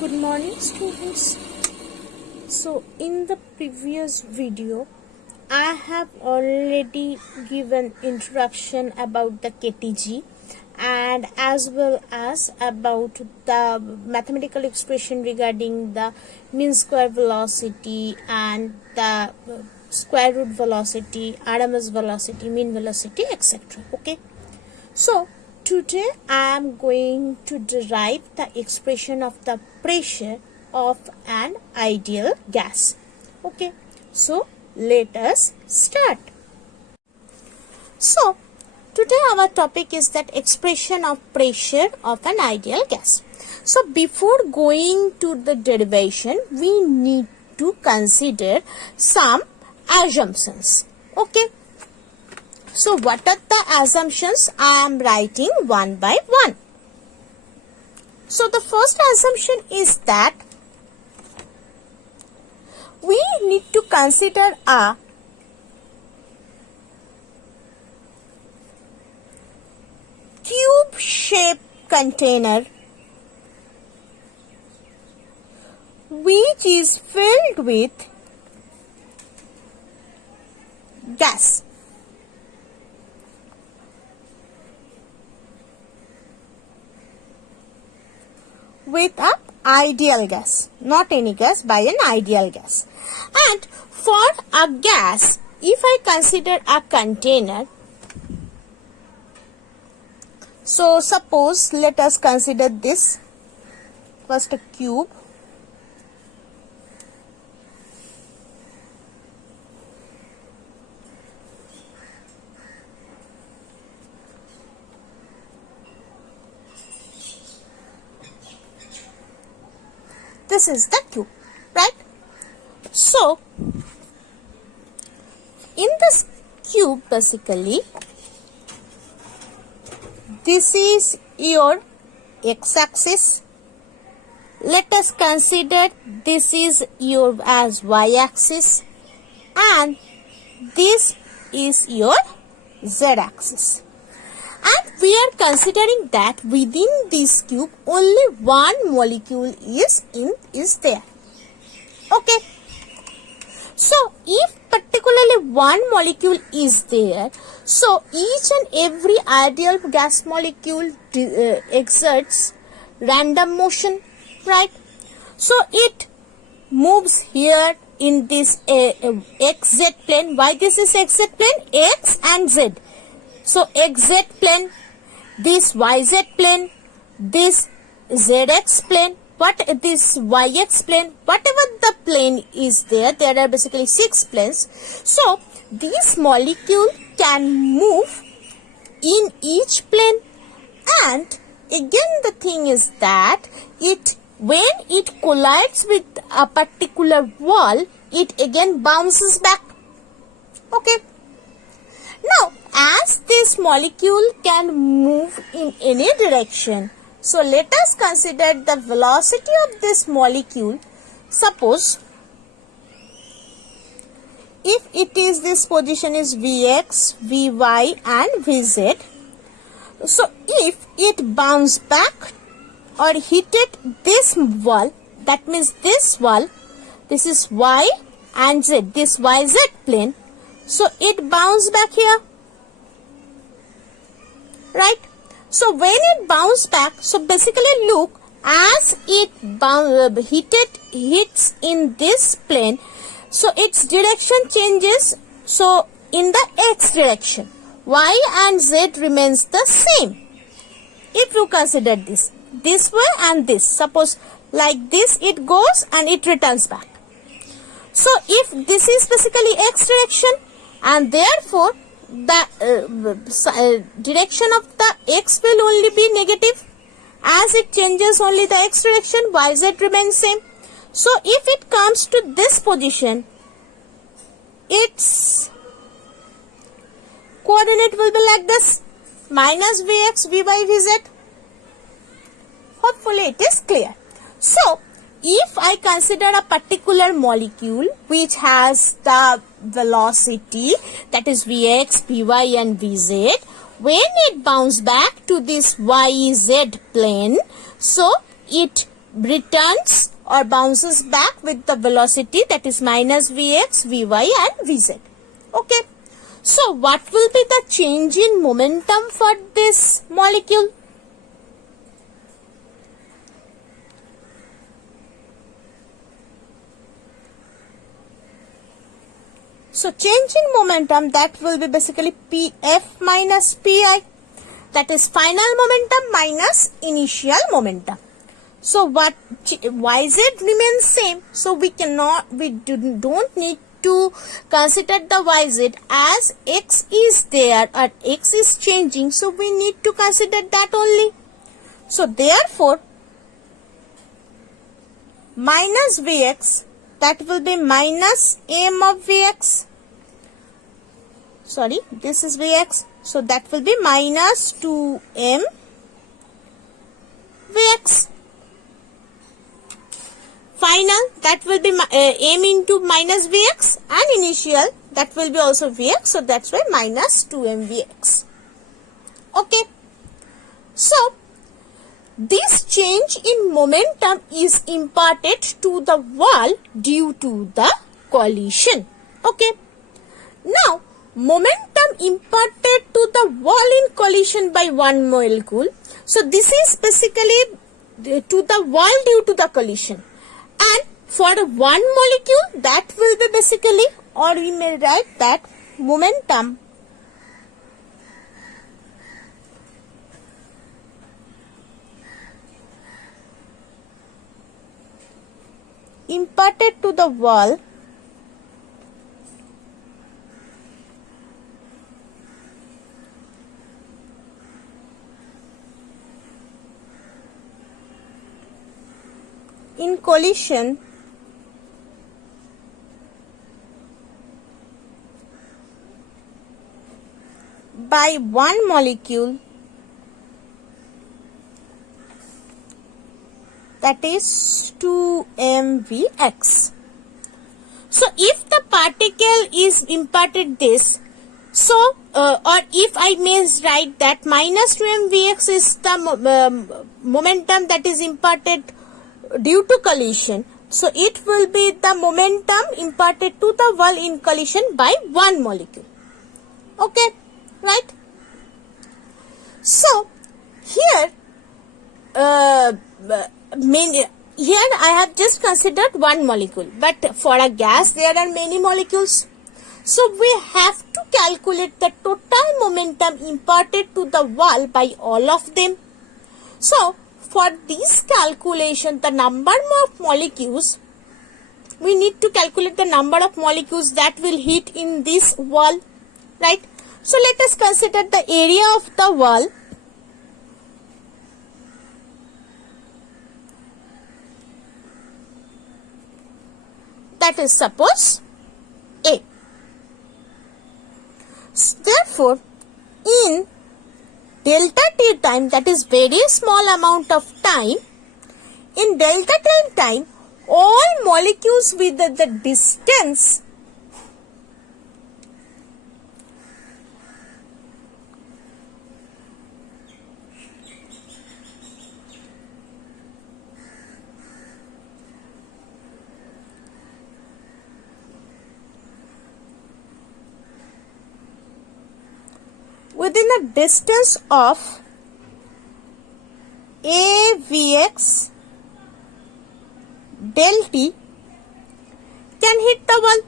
Good morning, students. So in the previous video I have already given introduction about the KTG and as well as about the mathematical expression regarding the mean square velocity and the square root velocity, RMS velocity, mean velocity, etc. Okay, so today I am going to derive the expression of the pressure of an ideal gas. Okay, so let us start. So today our topic is that expression of pressure of an ideal gas. So before going to the derivation, we need to consider some assumptions. Okay, so what are the assumptions? I am writing one by one. So the first assumption is that we need to consider a tube-shaped container which is filled with gas. With an ideal gas, not any gas, by an ideal gas. And for a gas, if I consider a container, so suppose let us consider this first a cube. This is the cube, right? So in this cube, basically this is your x-axis. Let us consider this is your as y-axis and this is your z-axis. And we are considering that within this cube only one molecule is there. Okay. So if particularly one molecule is there, so each and every ideal gas molecule exerts random motion, right? So it moves here in this xz plane. Why this is xz plane? X and z. So xz plane, this yz plane, this zx plane, this yx plane, whatever the plane is there are basically 6 planes. So this molecule can move in each plane, and again the thing is that when it collides with a particular wall, it again bounces back. Okay. Now, as this molecule can move in any direction, so let us consider the velocity of this molecule. Suppose if it is this position is Vx, Vy and Vz. So if it bounces back or hit this wall, that means this wall, this is Y and Z, this YZ plane. So it bounces back here, right? So when it bounces back, so basically look, as it hits in this plane, so its direction changes. So in the x direction, y and z remains the same. If you consider this way and this, suppose like this it goes and it returns back. So if this is basically x direction, and therefore the direction of the x will only be negative. As it changes only the x direction, yz remains same. So if it comes to this position, its coordinate will be like this, minus vx, vy, vz. Hopefully it is clear. So if I consider a particular molecule which has the velocity, that is Vx, Vy and Vz, when it bounces back to this YZ plane, so it returns or bounces back with the velocity, that is minus Vx, Vy and Vz. Okay. So what will be the change in momentum for this molecule? So change in momentum, that will be basically Pf minus Pi, that is final momentum minus initial momentum. So what Yz remains same, so we don't need to consider the Yz as x is there or x is changing, so we need to consider that only. So therefore minus Vx, that will be minus m of Vx. Sorry, this is Vx, so that will be minus 2m Vx. Final, that will be m into minus Vx, and initial, that will be also Vx, so that's why minus 2m Vx. Okay. So this change in momentum is imparted to the wall due to the collision. Okay. Now, momentum imparted to the wall in collision by one molecule. So this is basically to the wall due to the collision. And for one molecule, that will be basically, or we may write that momentum imparted to the wall in collision by one molecule, that is 2mVx. So if the particle is imparted this, so or if I may write that minus 2mVx is the momentum that is imparted due to collision, so it will be the momentum imparted to the wall in collision by one molecule. Okay, right? So here here I have just considered one molecule, but for a gas there are many molecules. So we have to calculate the total momentum imparted to the wall by all of them. So for this calculation, the number of molecules, we need to calculate the number of molecules that will hit in this wall, right? So let us consider the area of the wall. That is suppose A. Therefore, in delta t time, that is very small amount of time, in delta t time, all molecules with the distance within a distance of AVx del t can hit the wall.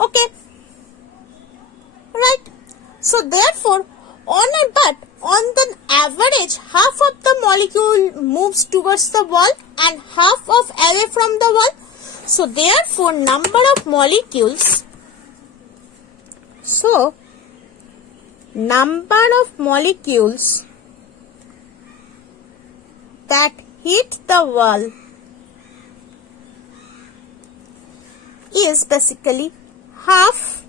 Okay, right? So therefore, on the average, half of the molecule moves towards the wall and half of away from the wall. So therefore, number of molecules, that hit the wall is basically half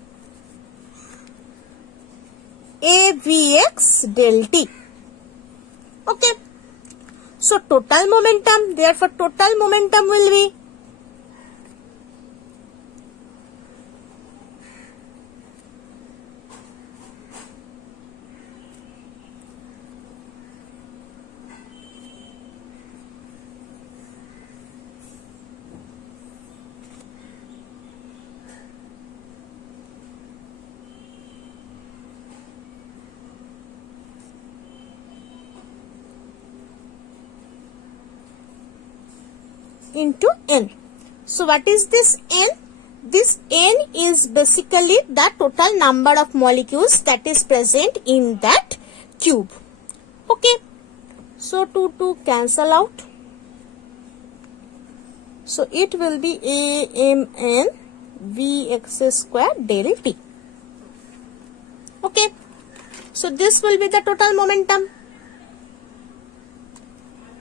AVx del t. Okay. So total momentum, therefore total momentum will be into n. So what is this n? This n is basically the total number of molecules that is present in that cube. Okay. So 2 cancel out. So it will be AMN Vx square del T. Okay. So this will be the total momentum.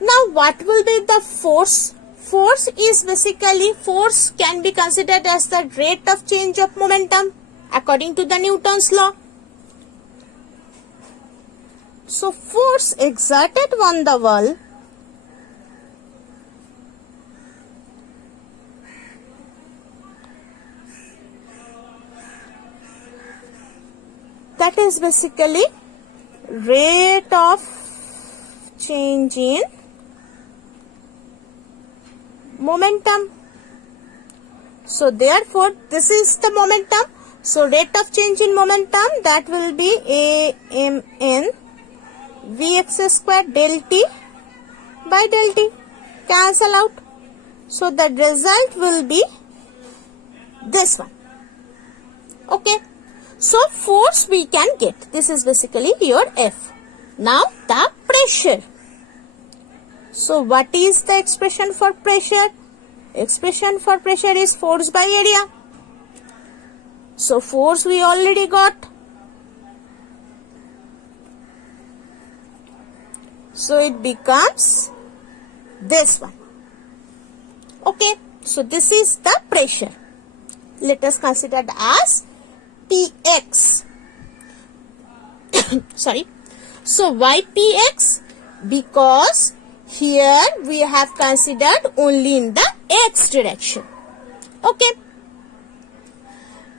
Now what will be the force? Force is basically, force can be considered as the rate of change of momentum according to the Newton's law. So force exerted on the wall that is basically rate of change in momentum. So therefore this is the momentum. So rate of change in momentum, that will be AMN Vx square del T by del T. Cancel out. So the result will be this one. Okay. So force we can get. This is basically your F. Now the pressure. So what is the expression for pressure? Expression for pressure is force by area. So force we already got. So it becomes this one. Okay. So this is the pressure. Let us consider it as Px. Sorry. So why Px? Because here we have considered only in the x direction. Okay.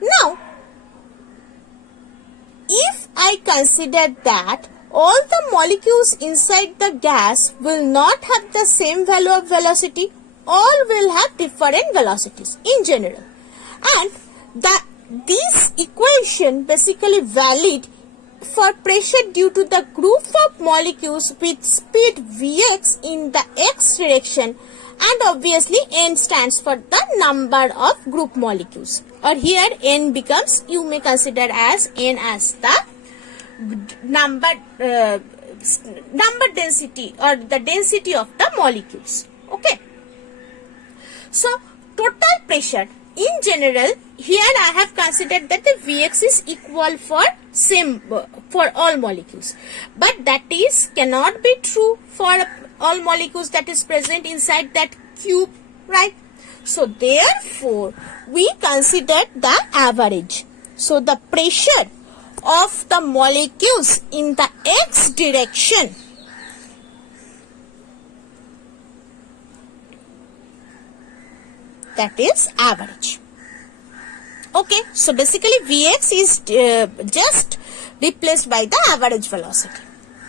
Now, if I consider that all the molecules inside the gas will not have the same value of velocity, all will have different velocities in general. And this equation basically valid for pressure due to the group of molecules with speed Vx in the x direction, and obviously n stands for the number of group molecules, or here n becomes, you may consider as n as the number density or the density of the molecules. Okay. So total pressure in general, here I have considered that the Vx is equal for all molecules, but that is cannot be true for all molecules that is present inside that cube, right? So therefore we consider the average. So the pressure of the molecules in the x direction that is average. Okay, so basically Vx is just replaced by the average velocity.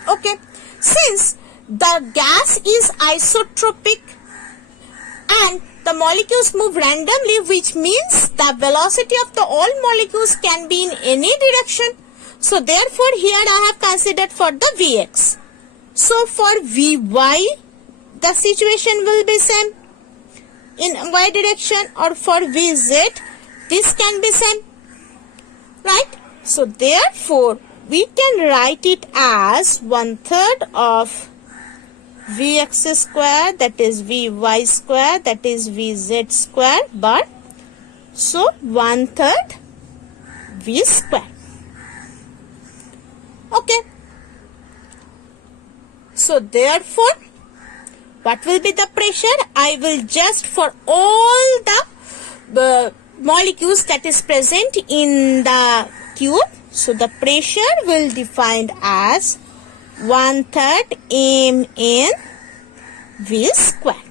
Okay, since the gas is isotropic and the molecules move randomly, which means the velocity of the all molecules can be in any direction. So therefore here I have considered for the Vx. So for Vy, the situation will be same in y direction, or for Vz, this can be same, right? So therefore we can write it as 1/3 of Vx square, that is Vy square, that is Vz square, but so 1/3 V square. Okay. So therefore, what will be the pressure? I will just, for all the molecules that is present in the cube, so the pressure will defined as 1/3 mn V square.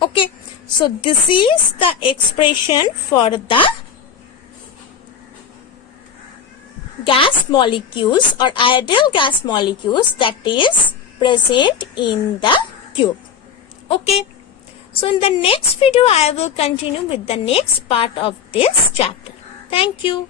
Okay, so this is the expression for the gas molecules or ideal gas molecules that is present in the cube. Okay, so in the next video I will continue with the next part of this chapter. Thank you.